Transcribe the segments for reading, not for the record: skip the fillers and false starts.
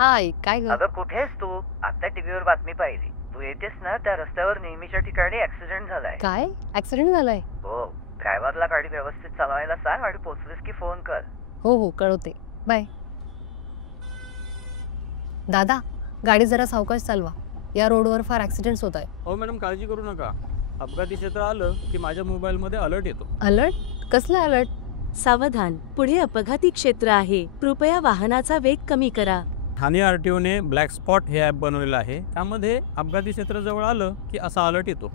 हाय, काय ग? अगं कुठेस तू? आता टीव्हीवर बातमी पाहिली. तू येतेस ना त्या रस्त्यावर नेहमीच्या ठिकाणी ऍक्सिडेंट झालाय. काय? ऍक्सिडेंट झालाय? हो. ड्रायव्हरला गाडी व्यवस्थित चालवायला सांग आणि पोचलीस की फोन कर. हो हो, कळवते. बाय. दादा, गाडी जरा सावकाश चालवा. या रोडवर फार ऍक्सिडेंट्स होत आहे. हो मॅडम, काळजी करू नका. अपघाती क्षेत्र आलं की माझ्या मोबाईलमध्ये अलर्ट येतो. अलर्ट? कसला अलर्ट? सावधान, पुढे अपघाती क्षेत्र आहे, कृपया वाहनाचा वेग कमी करा. ठाणे आरटीओने ब्लॅक स्पॉट हे ॲप बनवलेलं आहे. त्यामध्ये अपघाती क्षेत्र जवळ आलं की असा अलर्ट येतो.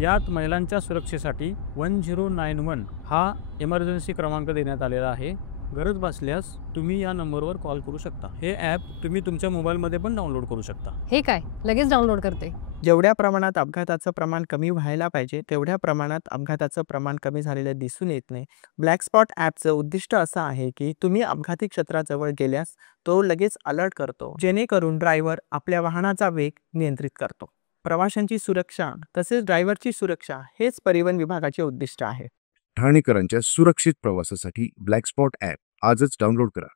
यात महिलांच्या सुरक्षेसाठी 1091 हा इमर्जन्सी क्रमांक देण्यात आलेला आहे. गरज भासल्यास तुम्ही या नंबरवर कॉल करू शकता. हे ॲप तुम्ही तुमच्या मोबाईलमध्ये पण डाउनलोड करू शकता. हे काय? लगेच डाउनलोड करते. जेवढ्या प्रमाणात अपघाताचं प्रमाण कमी व्हायला पाहिजे तेवढ्या प्रमाणात अपघाताचं प्रमाण कमी झालेलं दिसून येत नाही. ब्लॅक स्पॉट ॲपचं उद्दिष्ट असं आहे की तुम्ही अपघाती क्षेत्राजवळ गेल्यास तो लगेच अलर्ट करतो, जेणेकरून ड्रायव्हर आपल्या वाहनाचा वेग नियंत्रित करतो. प्रवाशांची सुरक्षा तसेच ड्रायव्हरची सुरक्षा हेच परिवहन विभागाचे उद्दिष्ट आहे. ठाणेकरांच्या सुरक्षित प्रवासासाठी ब्लॅक स्पॉट ॲप आजच डाउनलोड करा.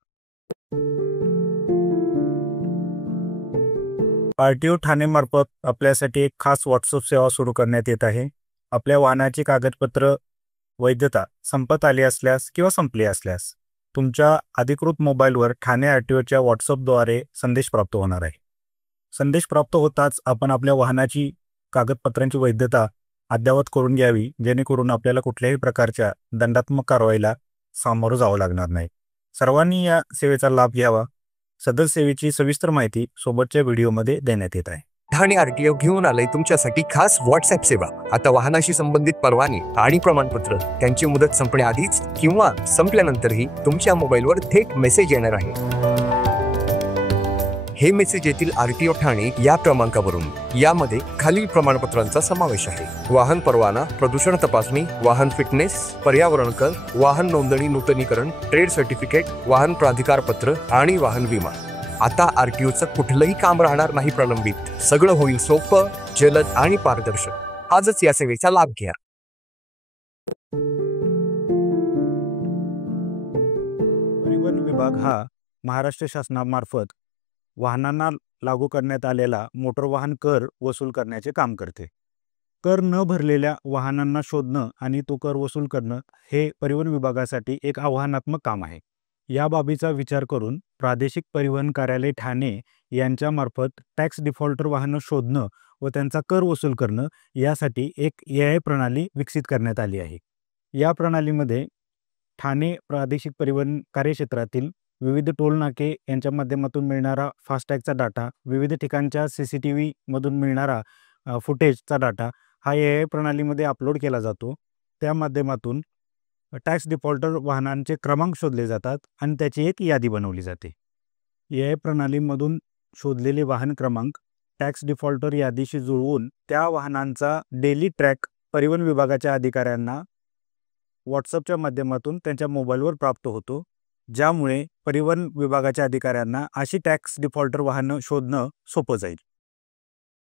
आरटीओ ठाणेमार्फत आपल्यासाठी एक खास व्हॉट्सअप सेवा सुरू करण्यात येत आहे. आपल्या वाहनाची कागदपत्र वैधता संपत आली असल्यास किंवा संपली असल्यास तुमच्या अधिकृत मोबाईलवर ठाणे आरटीओच्या व्हॉट्सअपद्वारे संदेश प्राप्त होणार आहे. संदेश प्राप्त होताच आपण आपल्या वाहनाची कागदपत्रांची वैधता अद्ययावत करून घ्यावी, जेणेकरून आपल्याला कुठल्याही प्रकारच्या दंडात्मक कारवाईला सामोरं जावं लागणार नाही. सर्वांनी या सेवेचा लाभ घ्यावा. सदर सेवेची सविस्तर माहिती सोबतच्या व्हिडिओमध्ये देण्यात येत आहे. ठाणे आरटीओ घेऊन आलंय तुमच्यासाठी खास व्हॉट्सअप सेवा. आता वाहनाशी संबंधित परवाने आणि प्रमाणपत्र त्यांची मुदत संपण्याआधीच किंवा संपल्यानंतरही तुमच्या मोबाईलवर थेट मेसेज येणार आहे. हे मेसेज येतील आरटीओ ठाणे या क्रमांकावरून. यामध्ये खालील प्रमाणपत्रांचा समावेश आहे: वाहन परवाना, प्रदूषण तपासणी, वाहन फिटनेस, पर्यावरण कर, वाहन नोंदणी नूतनीकरण, ट्रेड सर्टिफिकेट, वाहन प्राधिकार पत्र आणि वाहन विमा. आता आरटीओचं कुठलंही काम राहणार नाही प्रलंबित. सगळं होईल सोपं, जलद आणि पारदर्शक. आजच या सेवेचा लाभ घ्या. परिवहन विभाग हा महाराष्ट्र शासनामार्फत वाहनांना लागू करण्यात आलेला मोटर वाहन कर वसूल करण्याचे काम करते. कर न भरलेल्या वाहनांना शोधणं आणि तो कर वसूल करणं हे परिवहन विभागासाठी एक आव्हानात्मक काम आहे. या बाबीचा विचार करून प्रादेशिक परिवहन कार्यालय ठाणे यांच्यामार्फत टॅक्स डिफॉल्टर वाहनं शोधणं व त्यांचा कर वसूल करणं यासाठी एक AI प्रणाली विकसित करण्यात आली आहे. या प्रणालीमध्ये ठाणे प्रादेशिक परिवहन कार्यक्षेत्रातील विविध टोल नाके यांच्या माध्यमातून मिळणारा फास्टॅगचा डाटा, विविध ठिकाणच्या CCTV मधून मिळणारा फुटेजचा डाटा हा AI प्रणालीमध्ये अपलोड केला जातो. त्या माध्यमातून टॅक्स डिफॉल्टर वाहनांचे क्रमांक शोधले जातात आणि त्याची एक यादी बनवली जाते. AI प्रणालीमधून शोधलेले वाहन क्रमांक टॅक्स डिफॉल्टर यादीशी जुळवून त्या वाहनांचा डेली ट्रॅक परिवहन विभागाच्या अधिकाऱ्यांना व्हॉट्सअपच्या माध्यमातून त्यांच्या मोबाईलवर प्राप्त होतो, ज्यामुळे परिवहन विभागाच्या अधिकाऱ्यांना अशी टॅक्स डिफॉल्टर वाहनं शोधणं सोपं जाईल.